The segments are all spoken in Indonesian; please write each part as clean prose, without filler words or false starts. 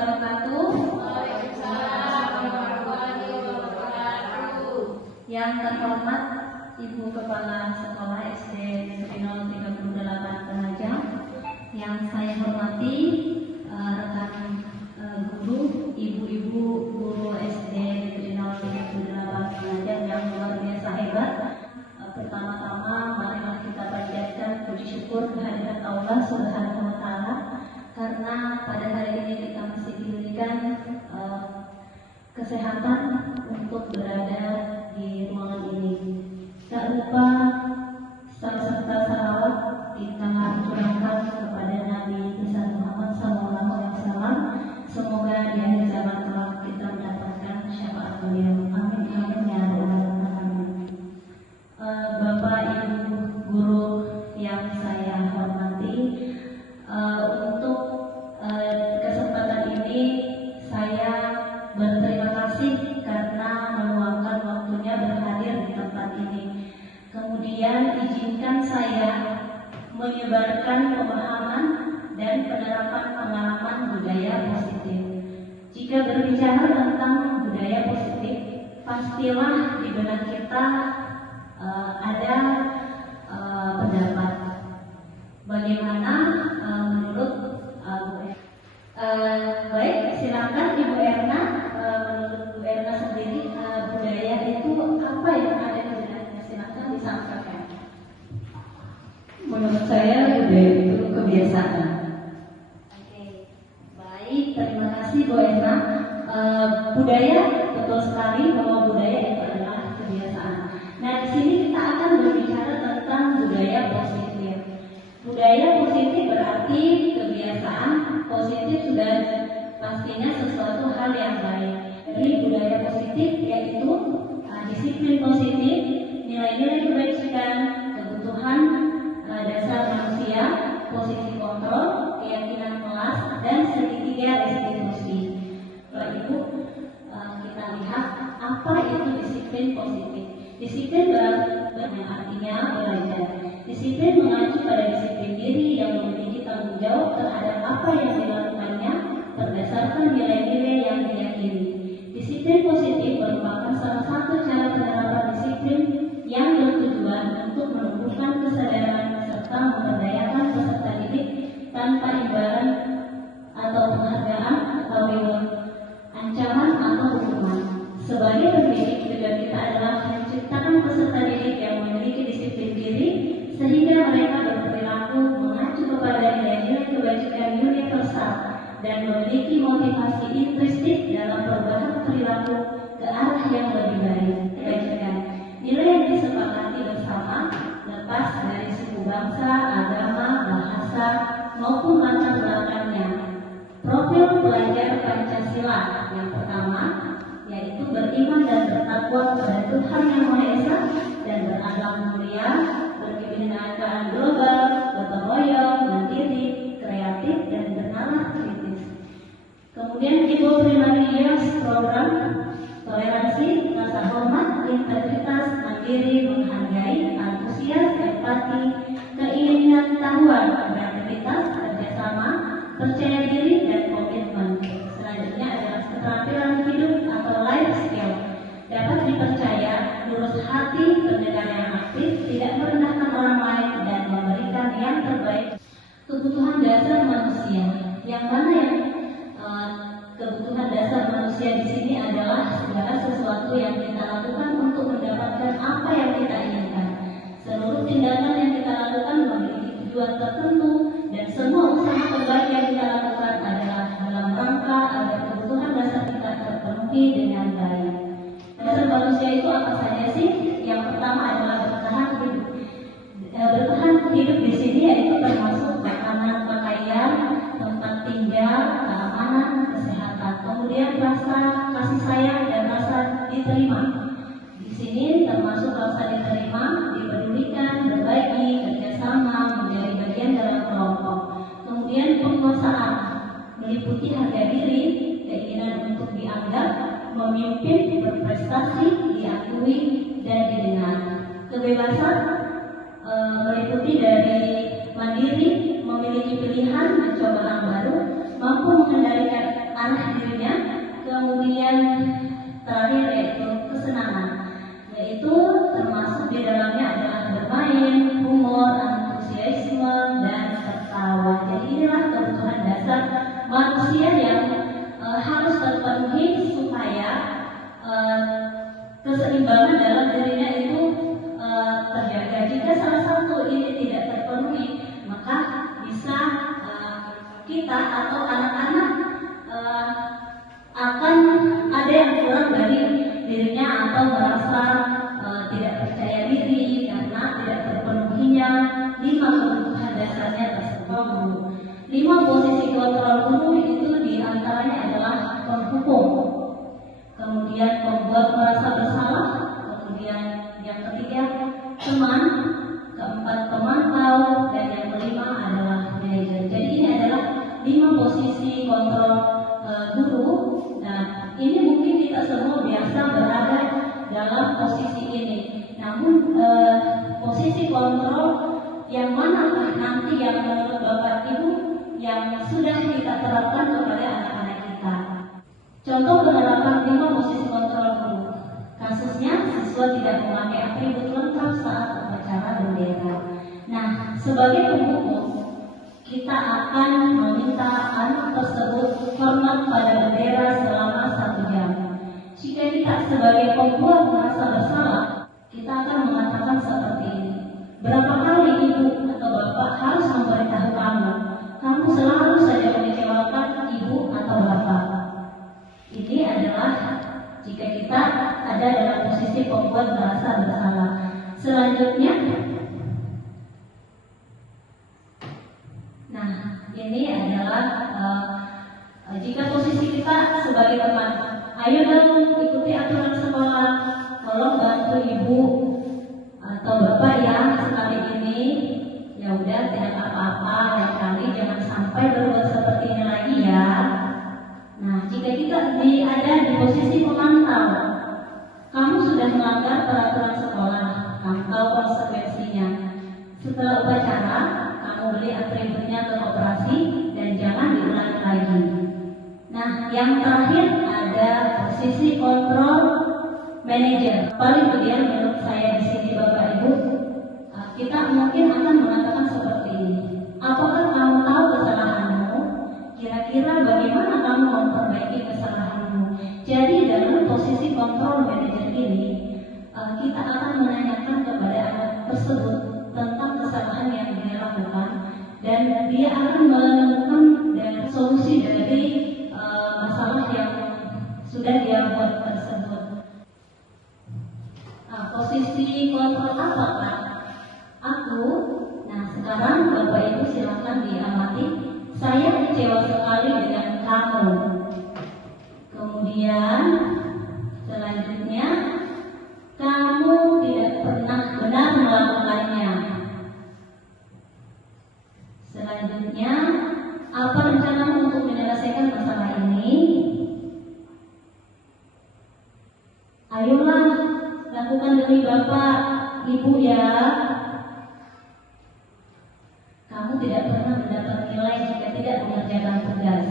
wabarakatuh. Waalaikumsalam warahmatullahi wabarakatuh. Yang terhormat Ibu Kepala Sekolah SD Negeri 038 Penajam, yang saya hormati rekan guru, ibu-ibu guru SD Negeri 038 Penajam yang luar biasa hebat. Pertama-tama marilah kita panjatkan puji syukur kehadirat Allah Subhanahu wa Ta'ala, karena pada hari ini kita masih diberikan kesehatan untuk berada di ruangan ini. Tak lupa serta salawat kita curahkan kepada Nabi besar Muhammad SAW. Semoga di akhir zaman kelak kita mendapatkan syafaat beliau. Amin amin ya rabbal alamin. Bapak Ibu guru yang saya hormati, untuk kesempatan ini saya berterima kasih karena meluangkan waktunya berhadir di tempat ini. Kemudian izinkan saya menyebarkan pemahaman dan penerapan pengalaman budaya positif. Jika berbicara tentang budaya positif, pastilah di benak kita ada pendapat. Bagaimana menurut baik, silakan Ibu Erna. Menurut Bu Erna sendiri, budaya itu apa yang ada di benaknya? Silakan disampaikan. Menurut saya budaya itu kebiasaan. Oke, baik, terima kasih Bu Erna. Budaya, betul sekali bahwa budaya itu adalah kebiasaan. Nah, di sini kita akan berbicara tentang budaya positif. Budaya positif berarti kebiasaan positif sudah pastinya sesuatu hal yang baik. Jadi budaya positif yaitu disiplin positif, nilai-nilai kebajikan, kebutuhan dasar manusia, posisi kontrol, keyakinan kelas, dan segitiga restitusi. Bapak Ibu, kita lihat apa itu disiplin positif. Disiplin artinya belajar. Disiplin mengacu pada disiplin diri yang memiliki tanggung jawab terhadap apa yang dilakukannya berdasarkan nilai-nilai yang diyakini. Disiplin positif merupakan salah satu cara penerapan disiplin yang bertujuan untuk menumbuhkan kesadaran serta memberdayakan peserta didik tanpa imbalan atau penghargaan atau reward, ancaman atau hukuman. Sebagai pendidik, tujuan kita adalah menciptakan peserta didik yang memiliki disiplin diri sehingga mereka berperilaku mengacu kepada nilai-nilai kebajikan universal dan memiliki motivasi intrinsik dalam perubahan perilaku ke arah yang lebih baik. Kebajikan, nilai yang disepakati bersama lepas dari suku bangsa, agama, bahasa maupun latar belakangnya. Profil pelajar Pancasila yang pertama yaitu beriman dan bertakwa kepada Tuhan Yang Maha Esa dan berakhlak mulia, berkebinekaan global, gotong royong, mandiri, kreatif, dan bernalar kritis. Kemudian Ibu Primarius program toleransi, rasa hormat, integritas, mandiri, menghargai, antusias, empati, keinginan tahuan, kreativitas, kerjasama, percaya diri, dan komitmen. Selanjutnya adalah keterampilan hidup atau life skill. Dapat dipercaya, lurus hati, pendengar yang aktif, tidak merendahkan orang lain, dan memberikan yang terbaik. Kebutuhan dasar manusia, yang mana yang kebutuhan dasar manusia di sini adalah segala sesuatu yang kita lakukan untuk mendapatkan apa yang kita inginkan. Seluruh tindakan yang kita lakukan memiliki tujuan tertentu, dan semua usaha terbaik yang kita lakukan adalah dalam rangka agar kebutuhan dasar kita terpenuhi dengan baik. Dasar manusia itu apa saja sih? Yang pertama adalah bertahan hidup. Bertahan hidup di sini yaitu termasuk makanan, pakaian, tempat tinggal, keamanan, kesehatan. Kemudian rasa kasih sayang dan rasa diterima. Di sini termasuk rasa diterima, dipedulikan, berbagi, kerjasama, menjadi bagian dalam kelompok. Kemudian penguasaan meliputi harga diri, keinginan untuk dianggap, memimpin, berprestasi, diakui, dan didengar. Kebebasan meliputi dari mandiri, memiliki pilihan, mencoba hal baru, mampu mengendalikan arah manusia yang harus terpenuhi supaya keseimbangan dalam dirinya itu terjaga. Jika salah satu ini tidak terpenuhi, maka bisa kita atau anak-anak akan ada yang kurang dari dirinya atau merasa tidak percaya diri karena tidak terpenuhinya 5 kebutuhan dasarnya tersebut. 5 posisi kontrol guru itu diantaranya adalah penghukum, kemudian membuat merasa bersalah, kemudian yang ketiga teman, keempat pemantau, dan yang kelima adalah manajer. Jadi ini adalah 5 posisi kontrol guru. Nah, ini mungkin kita semua biasa berada dalam posisi ini. Namun posisi kontrol yang manakah nanti yang menurut Bapak Ibu yang sudah kita terapkan kepada anak-anak kita? Contoh penerapan 5 posisi kontrol guru. Kasusnya siswa tidak memakai atribut lengkap saat upacara bendera. Nah, sebagai penghukum, kita akan meminta anak tersebut hormat pada bendera selama 1 jam. Jika kita sebagai pembuat merasa bersalah, kita akan mengatakan seperti ini. Berapa kali ibu atau bapak harus memberitahu kamu? Kamu selalu saja mengecewakan ibu atau bapak. Ini adalah jika kita ada dalam posisi pembuat merasa bersalah. Selanjutnya, nah ini adalah jika posisi kita sebagai teman, ayo dong ikuti aturan sekolah, tolong bantu ibu atau bapak ya sekali ini, ya udah tidak apa-apa, lain kali jangan sampai berbuat seperti ini lagi ya. Nah, jika kita ada di posisi pemantau, kamu sudah melanggar peraturan sekolah, kamu tahu konsekuensinya. Setelah upacara, kamu beli atributnya ke koperasi dan jangan diulangi lagi. Nah, yang terakhir ada posisi kontrol manajer. Paling ideal menurut saya di sini Bapak Ibu, kita mungkin akan mengatakan seperti ini. Apakah kamu tahu kesalahanmu? Kira-kira bagaimana kamu memperbaiki kesalahanmu? Jadi dalam posisi kontrol manajer ini, kita akan menanyakan kepada anak tersebut tentang kesalahan yang dia lakukan, dan dia akan menemukan dan solusi dari masalah yang sudah dia buat tersebut. Posisi kontrol apakah aku? Nah, sekarang Bapak Ibu silakan diamati. Saya kecewa sekali dengan kamu. Kemudian selanjutnya, kamu tidak pernah benar melakukannya. Selanjutnya, apa rencanamu untuk menyelesaikan masalah ini? Ayolah, lakukan demi Bapak, Ibu ya. Kamu tidak pernah mendapat nilai jika tidak mengerjakan tugas.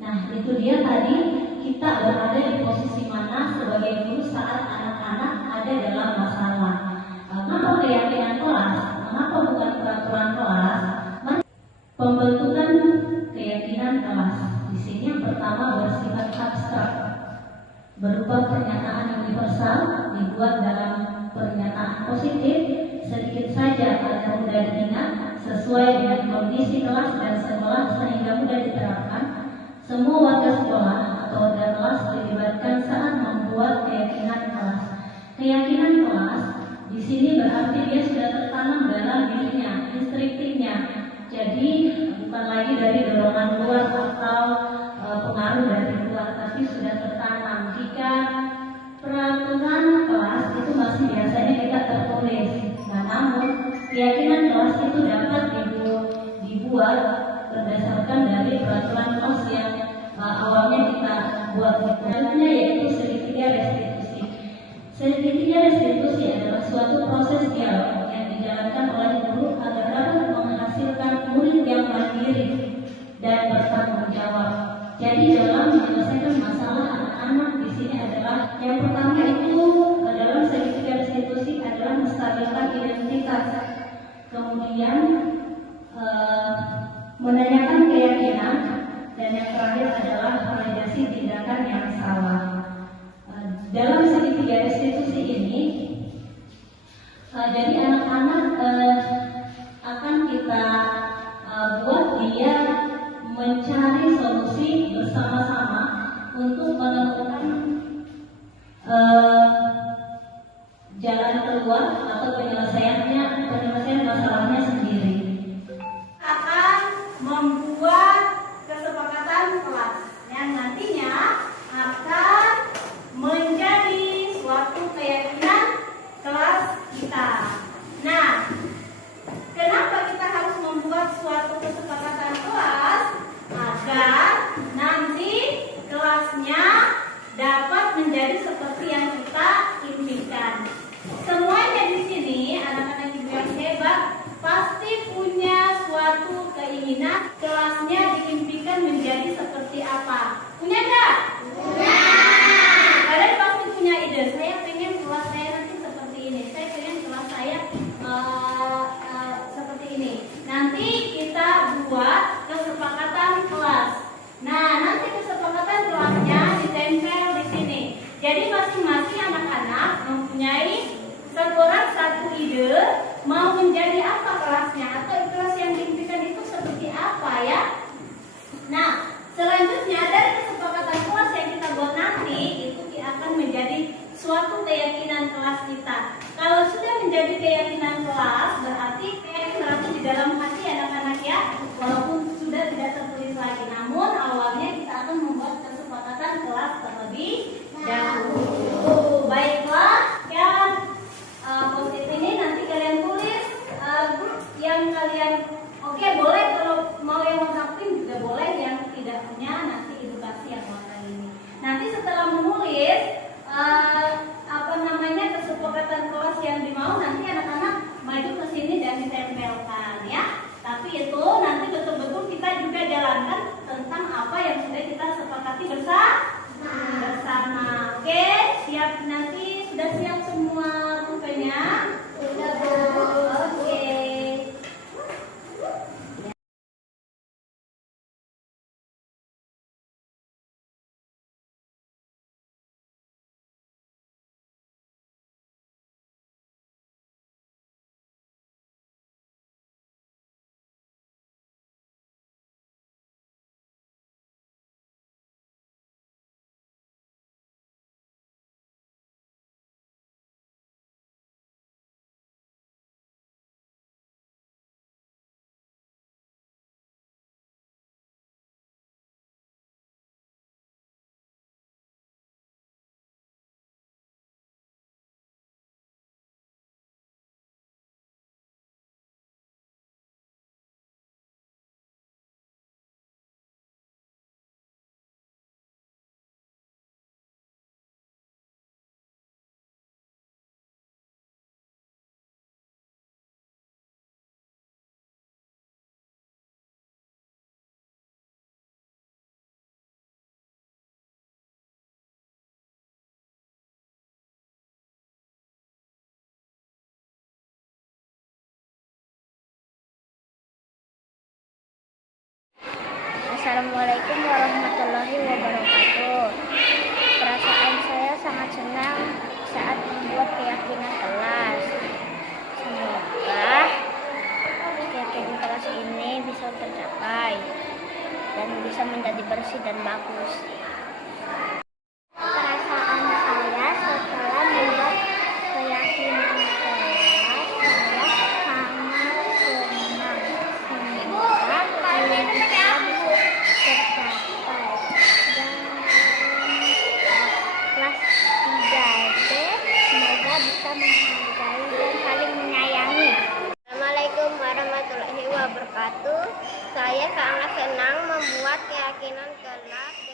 Nah, itu dia tadi kita berada di posisi mana sebagai guru saat anak-anak ada dalam masalah. Mengapa keyakinan kelas? Mengapa bukan peraturan kelas? Pembentukan keyakinan kelas. Di sini yang pertama bersifat abstrak, berupa pernyataan universal dibuat dalam pernyataan positif, sedikit saja agar mudah diingat, sesuai dengan kondisi kelas dan sekolah sehingga mudah diterapkan. Semua warga sekolah atau warga kelas dilibatkan saat membuat keyakinan kelas. Keyakinan kelas di sini berarti dia sudah tertanam dalam dirinya, instruktifnya. Jadi bukan lagi dari dorongan luar atau pengaruh dari luar, tapi sudah tertanam. Jika peraturan kelas itu masih biasanya tidak tertulis. Nah, namun keyakinan kelas itu dapat dibuat berdasarkan dari peraturan kelas yang awalnya kita buat. Selanjutnya yaitu segitiga restitusi. Segitiga restitusi adalah suatu proses dialog yang dijalankan oleh guru agar dapat menghasilkan murid yang mandiri dan bertanggung jawab. Jadi dalam menyelesaikan masalah anak-anak di sini adalah yang pertama itu dalam segitiga restitusi adalah menstabilkan identitas. Kemudian menanyakan keyakinan, dan yang terakhir adalah validasi tindakan yang salah. Dalam segitiga restitusi ini, jadi anak-anak akan kita buat dia mencari solusi bersama-sama untuk menemukan jalan keluar atau penyelesaian masalahnya sendiri. Akan membuat kesepakatan kelas yang nantinya akan menjadi suatu keyakinan kelas kita. Nah, kenapa kita harus membuat suatu kesepakatan kelas? Agar nanti kelasnya dapat menjadi seperti yang kita impikan. Semuanya di sini anak-anak ibu yang hebat pasti punya suatu keinginan kelasnya diimpikan menjadi seperti apa. Punya nggak? Punya. Kalian pasti punya ide. Saya pengen kelas saya nanti seperti ini. Saya pengen kelas saya seperti ini. Nanti kita buat kesepakatan kelas. Nah, nanti kesepakatan kelasnya ditempel di sini. Jadi masing-masing anak-anak mempunyai seorang satu ide mau menjadi apa kelasnya atau kelas yang diimpikan itu seperti apa ya. Nah, selanjutnya dari kesepakatan kelas yang kita buat nanti itu akan menjadi suatu keyakinan kelas kita. Kalau sudah menjadi keyakinan kelas berarti keyakinan itu di dalam hati anak-anak ya, walaupun sudah tidak tertulis lagi. Namun awalnya kita akan membuat kesepakatan kelas terlebih dahulu. Baiklah, yang positif ini nanti kalian tulis yang kalian oke, boleh kalau mau yang lengkapin juga boleh, yang tidak punya nanti edukasi yang kali ini. Nanti setelah menulis kesepakatan kelas yang dimau, nanti anak-anak maju ke sini dan ditempelkan ya. Tapi itu nanti betul-betul kita juga jalankan tentang apa yang sudah kita sepakati bersama. Oke, siap, nanti sudah siap semua rupanya? Sudah, Bu. Oke. Assalamualaikum warahmatullahi wabarakatuh. Perasaan saya sangat senang saat membuat keyakinan kelas. Semoga keyakinan kelas ini bisa tercapai dan bisa menjadi bersih dan bagus. Perasaan saya setelah membuat keyakinan kelas, saya sangat senang. Semoga kalian bisa tercapai dan kelas 3D semoga bisa menghargai dan saling menyayangi. Assalamualaikum warahmatullahi wabarakatuh. Saya sangat senang membuat keyakinan kelas.